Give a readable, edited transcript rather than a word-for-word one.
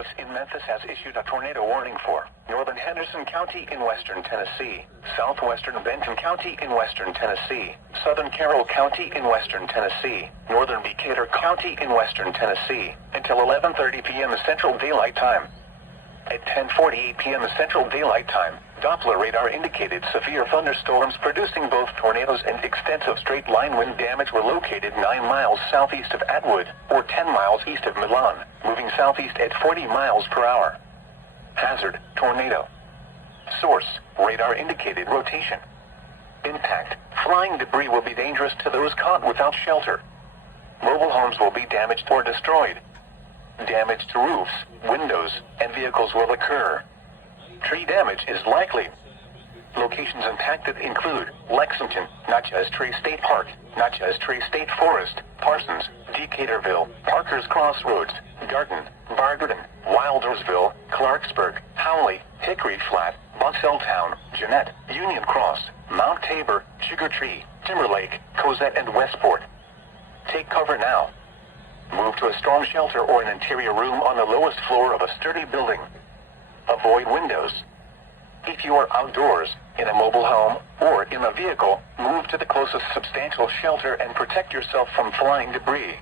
Service in Memphis has issued a tornado warning for northern Henderson County in western Tennessee, southwestern Benton County in western Tennessee, southern Carroll County in western Tennessee, northern Decatur County in western Tennessee, until 11:30 p.m. Central Daylight Time. At 10:48 p.m. Central Daylight Time, Doppler radar indicated severe thunderstorms producing both tornadoes and extensive straight-line wind damage were located 9 miles southeast of Atwood, or 10 miles east of Milan, moving southeast at 40 miles per hour. Hazard, tornado. Source, radar indicated rotation. Impact, flying debris will be dangerous to those caught without shelter. Mobile homes will be damaged or destroyed. Damage to roofs, windows, and vehicles will occur. Tree damage is likely. Locations impacted include Lexington, Natchez Trace State Park, Natchez Trace State Forest, Parsons, Decaturville, Parker's Crossroads, Garden, Barberton, Wildersville, Clarksburg, Howley, Hickory Flat, Buxelltown, Jeanette, Union Cross, Mount Tabor, Sugar Tree, Timberlake, Cozette, and Westport. Take cover now. Move to a storm shelter or an interior room on the lowest floor of a sturdy building. Avoid windows. If you are outdoors, in a mobile home, or in a vehicle, move to the closest substantial shelter and protect yourself from flying debris.